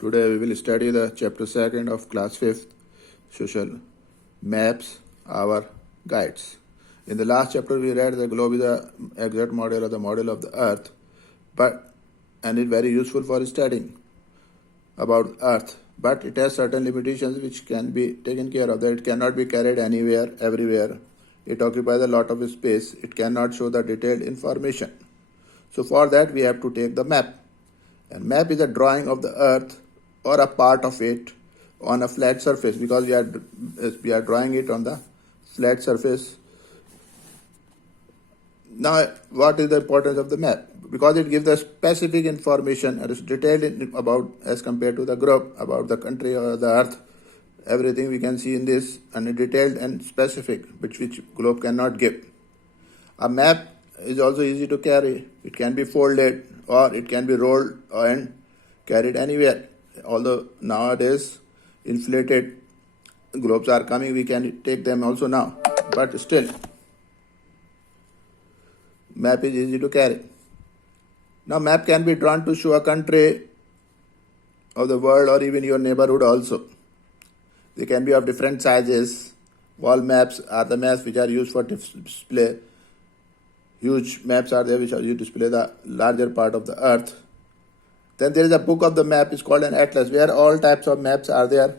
Today we will study the chapter 2nd of class 5th, social maps, our guides. In the last chapter we read the globe is the exact model or the model of the earth, and it's very useful for studying about earth, but it has certain limitations which can be taken care of. That it cannot be carried anywhere, everywhere. It occupies a lot of space. It cannot show the detailed information. So for that we have to take the map. And map is a drawing of the earth or a part of it on a flat surface, because we are drawing it on the flat surface. Now, what is the importance of the map? Because it gives the specific information and is detailed about, as compared to the globe, about the country or the earth. Everything we can see in this, and detailed and specific, which globe cannot give. A map is also easy to carry. It can be folded or it can be rolled and carried anywhere. Although nowadays inflated globes are coming, we can take them also now. But still, map is easy to carry. Now map can be drawn to show a country of the world or even your neighborhood also. They can be of different sizes. Wall maps are the maps which are used for display. Huge maps are there which are used to display the larger part of the earth. Then there is a book of the map, is called an atlas, where all types of maps are there.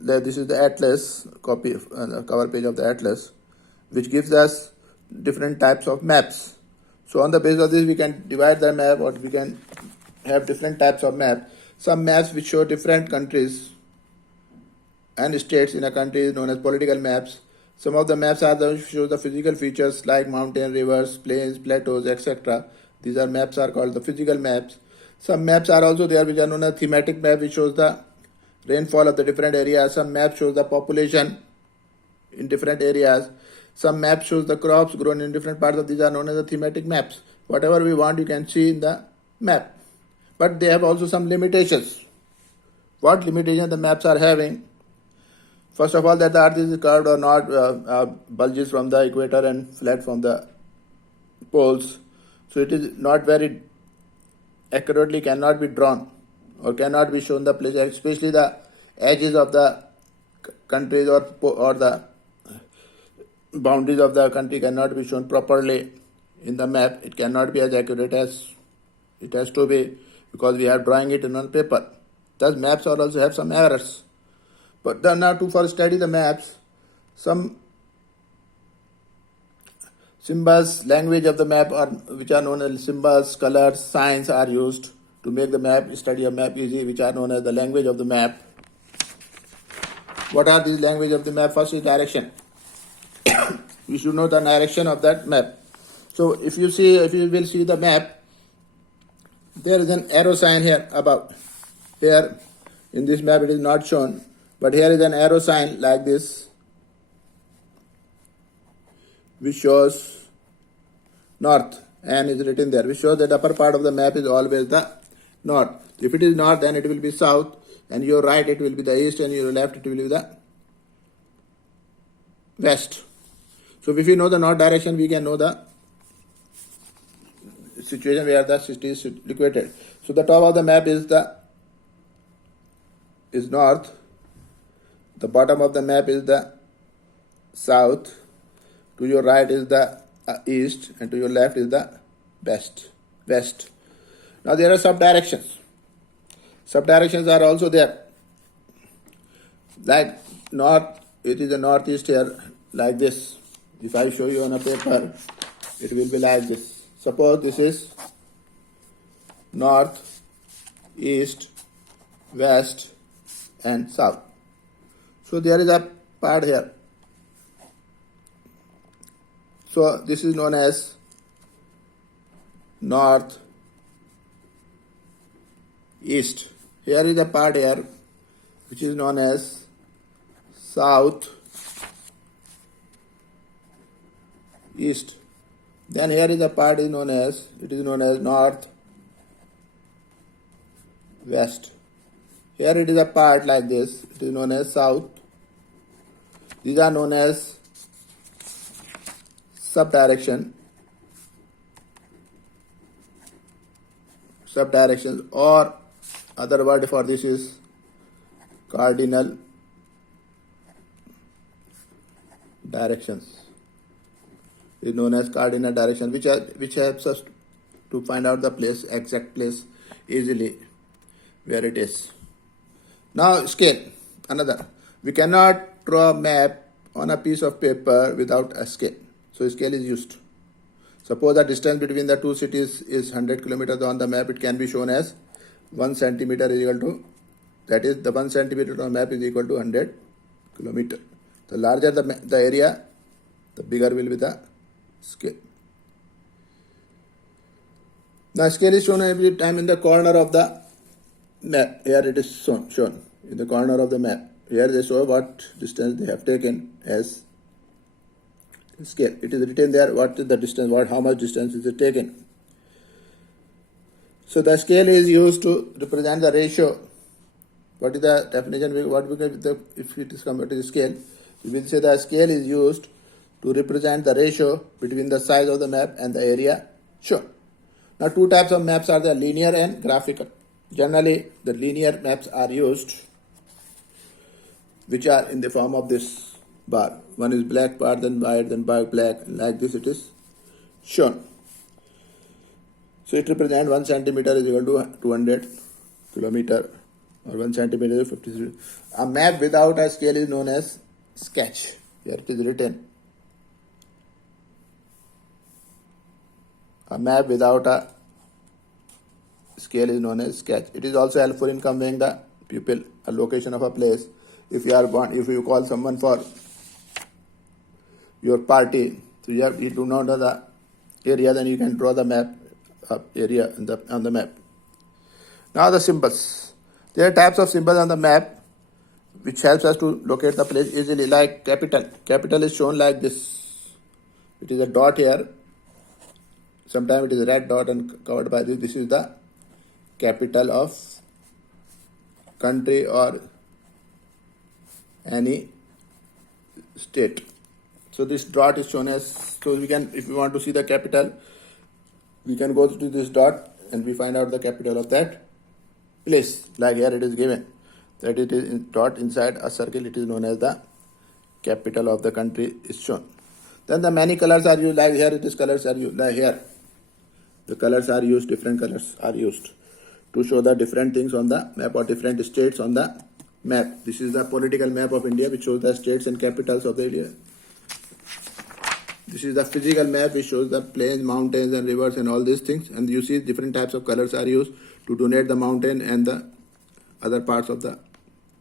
This is the atlas, copy, cover page of the atlas, which gives us different types of maps. So on the basis of this, we can divide the map, or we can have different types of map. Some maps which show different countries and states in a country is known as political maps. Some of the maps show the physical features like mountain, rivers, plains, plateaus, etc. These maps are called the physical maps. Some maps are also there which are known as thematic map, which shows the rainfall of the different areas. Some maps shows the population in different areas. Some maps shows the crops grown in different parts of these are known as the thematic maps. Whatever we want you can see in the map. But they have also some limitations. What limitations the maps are having? First of all, that the earth is curved or not, bulges from the equator and flat from the poles. So it is not very accurately, cannot be drawn or cannot be shown the place, especially the edges of the countries or the boundaries of the country cannot be shown properly in the map. It cannot be as accurate as it has to be, because we are drawing it on paper. Thus maps also have some errors. But then now for study the maps, some symbols, language of the map, which are known as symbols, colors, signs are used to make the map, study a map easy, which are known as the language of the map. What are these language of the map? First is direction. We should know the direction of that map. So if you will see the map, there is an arrow sign here above. Here in this map it is not shown, but here is an arrow sign like this, which shows north, and is written there, which shows that the upper part of the map is always the north. If it is north, then it will be south, and your right it will be the east, and your left it will be the west. So if you know the north direction, we can know the situation where the city is located. So the top of the map is north. The bottom of the map is the south. To your right is the east, and to your left is the west. Now there are sub-directions. Sub-directions are also there. Like north, it is the northeast here, like this. If I show you on a paper, it will be like this. Suppose this is north, east, west, and south. So there is a part here. So this is known as north, east. Here is a part here which is known as south, east. Then here is a part is known as north, west. Here it is a part like this. It is known as south. These are known as subdirections or Other word for this is cardinal directions. Is known as cardinal direction, which helps us to find out the place, exact place easily where it is. Now scale, another. We cannot draw a map on a piece of paper without a scale. So scale is used. Suppose the distance between the two cities is 100 kilometers on the map. It can be shown as 1 centimeter is equal to, that is the 1 centimeter on the map is equal to 100 kilometer. The larger the area, the bigger will be the scale. The scale is shown every time in the corner of the map. Here it is shown in the corner of the map. Here they show what distance they have taken as scale. It is written there what is the distance, how much distance is it taken. So the scale is used to represent the ratio. What is the definition? What we get if it is compared to the scale? We will say the scale is used to represent the ratio between the size of the map and the area shown. Now two types of maps are the linear and graphical. Generally the linear maps are used, which are in the form of this bar. One is black bar, then white, then black, like this it is shown. So it represents 1 centimeter is equal to 200 kilometer, or 1 centimeter is 53. A map without a scale is known as sketch. Here it is written. A map without a scale is known as sketch. It is also helpful in conveying the people a location of a place. If you call someone for your party, so you do not know the area, then you can draw the map area on the map. Now the symbols. There are types of symbols on the map which helps us to locate the place easily, like capital. Capital is shown like this. It is a dot here. Sometimes it is a red dot and covered by this. This is the capital of country or any state. So this dot is shown as, so we can, if we want to see the capital, we can go to this dot and we find out the capital of that place. Like here it is given that it is dot inside a circle, it is known as the capital of the country is shown. Then the many colors are used, like here it is colors are used, like here. The colors are used, different colors are used to show the different things on the map or different states on the map. This is the political map of India, which shows the states and capitals of the India. This is the physical map which shows the plains, mountains and rivers and all these things. And you see different types of colors are used to denote the mountain and the other parts of the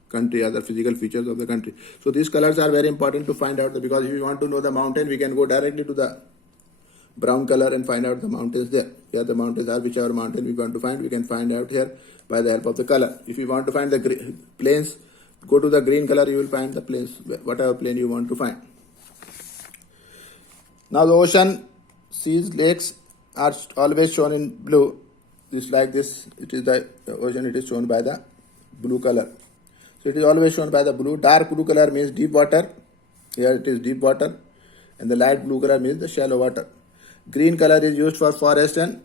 country, other physical features of the country. So these colors are very important to find out, because if you want to know the mountain, we can go directly to the brown color and find out the mountains there. Here the mountains are, whichever mountain we want to find, we can find out here by the help of the color. If you want to find the plains, go to the green color, you will find the plains, whatever plain you want to find. Now the ocean, seas, lakes are always shown in blue. This like this, it is the ocean, it is shown by the blue color. So it is always shown by the blue. Dark blue color means deep water. Here it is deep water. And the light blue color means the shallow water. Green color is used for forest and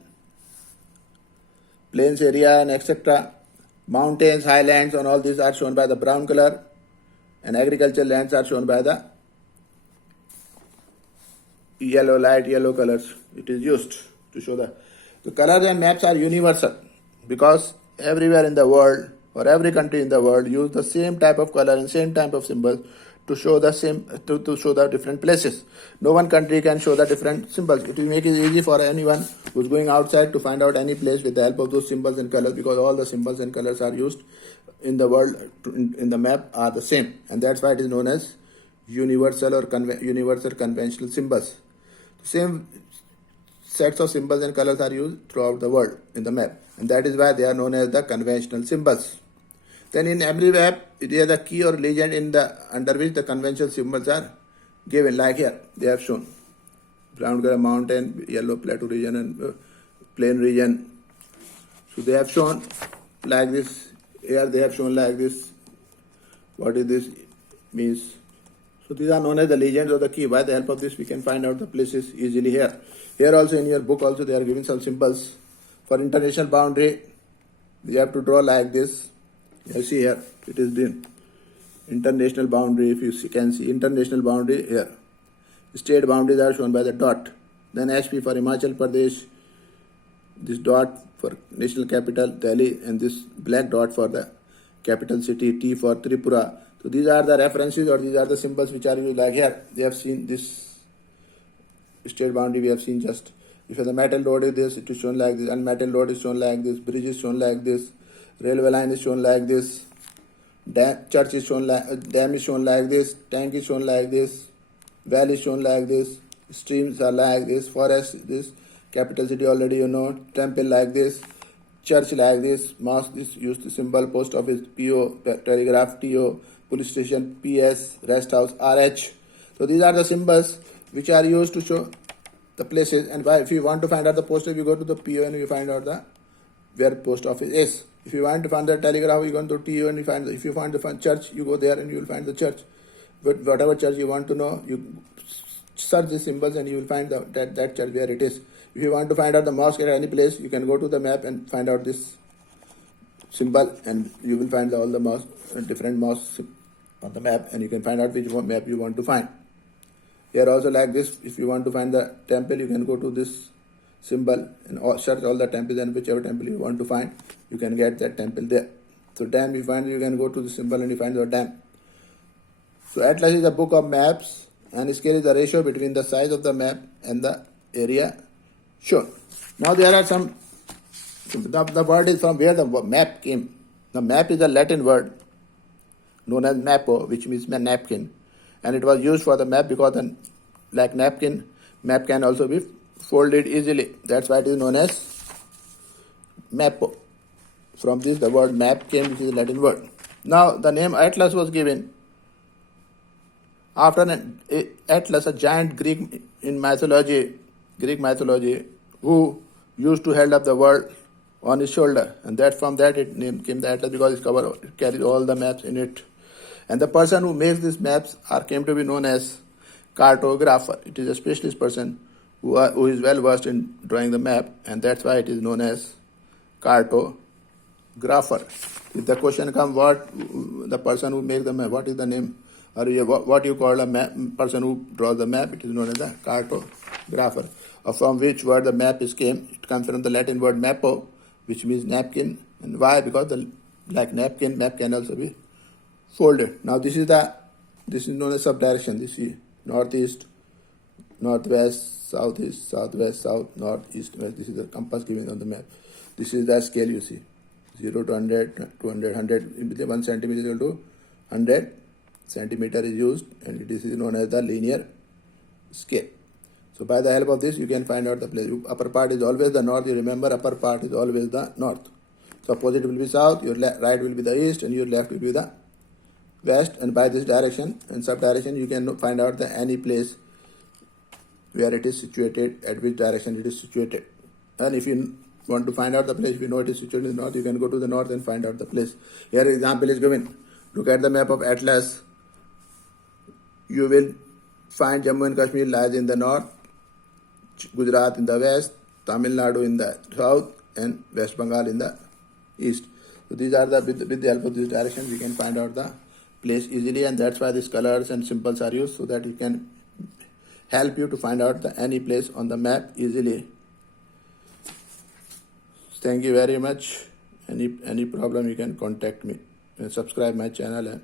plains area and etc. Mountains, highlands and all these are shown by the brown color. And agricultural lands are shown by the yellow, light yellow colors. It is used to show the colors and maps are universal, because everywhere in the world or every country in the world use the same type of color and same type of symbols to show the same to show the different places. No one country can show the different symbols. It will make it easy for anyone who's going outside to find out any place with the help of those symbols and colors, because all the symbols and colors are used in the world in the map are the same, and that's why it is known as universal or universal conventional symbols. Same sets of symbols and colors are used throughout the world in the map, and that is why they are known as the conventional symbols. Then in every map, it is the key or legend under which the conventional symbols are given. Like here, they have shown brown color mountain, yellow plateau region and plain region. So they have shown like this. Here they have shown like this. What is this means? So these are known as the legends or the key. By the help of this, we can find out the places easily here. Here also in your book also they are giving some symbols for international boundary. You have to draw like this. You see here, it is the international boundary. If you can see international boundary here. State boundaries are shown by the dot. Then HP for Himachal Pradesh, this dot for national capital Delhi, and this black dot for the capital city, T for Tripura. So these are the references, or these are the symbols which are used. Like here, they have seen this state boundary, we have seen just. If the metal road is this, it is shown like this, and metal road is shown like this, bridge is shown like this, railway line is shown like this, church is shown like, dam is shown like this, tank is shown like this, valley is shown like this, streams are like this, forest this, capital city already you know, temple like this, church like this, mosque is used the symbol, post office PO, telegraph TO, police station PS, rest house RH. So these are the symbols which are used to show the places. And if you want to find out the post office, you go to the PO and you find out the where post office is. If you want to find the telegraph, you go to TO and you find if you find the church, you go there and you will find the church. But whatever church you want to know, you search the symbols and you will find that church where it is. If you want to find out the mosque at any place, you can go to the map and find out this symbol, and you will find all the mosques, different mosques on the map, and you can find out which map you want to find. Here also like this, if you want to find the temple, you can go to this symbol and search all the temples, and whichever temple you want to find, you can get that temple there. So dam you find, you can go to the symbol and you find the dam. So Atlas is a book of maps, and scale is the ratio between the size of the map and the area shown. Now there are some, the word is from where the map came. The map is a Latin word known as mappo, which means napkin. And it was used for the map because like napkin, map can also be folded easily. That's why it is known as mappo. From this the word map came, which is a Latin word. Now the name Atlas was given after an Atlas, a giant Greek mythology, who used to hold up the world on his shoulder, and that from that it name came the Atlas, because it carries all the maps in it. And the person who makes these maps came to be known as cartographer. It is a specialist person who is well versed in drawing the map, and that's why it is known as cartographer. If the question comes, what the person who makes the map, what is the name, or what you call a person who draws the map, it is known as a cartographer. From which word the map came, it comes from the Latin word mappo, which means napkin. And why? Because like napkin, map can also be folded. Now this is known as subdirection. This is northeast, northwest, southeast, southwest, south, northeast, west. This is the compass given on the map. This is the scale you see. 0 to 100, 200, 100, 1 centimeter is equal to 100 centimeter is used, and this is known as the linear scale. So by the help of this, you can find out the place. Upper part is always the north. You remember, upper part is always the north. So opposite will be south, your right will be the east, and your left will be the west. And by this direction and subdirection, you can find out any place where it is situated, at which direction it is situated. And if you want to find out the place, if you know it is situated in the north, you can go to the north and find out the place. Here example is given. Look at the map of Atlas. You will find Jammu and Kashmir lies in the north, Gujarat in the west, Tamil Nadu in the south, and West Bengal in the east. So these are with the help of this direction, we can find out the place easily, and that's why these colors and symbols are used, so that it can help you to find out any place on the map easily. Thank you very much. Any problem, you can contact me and subscribe my channel.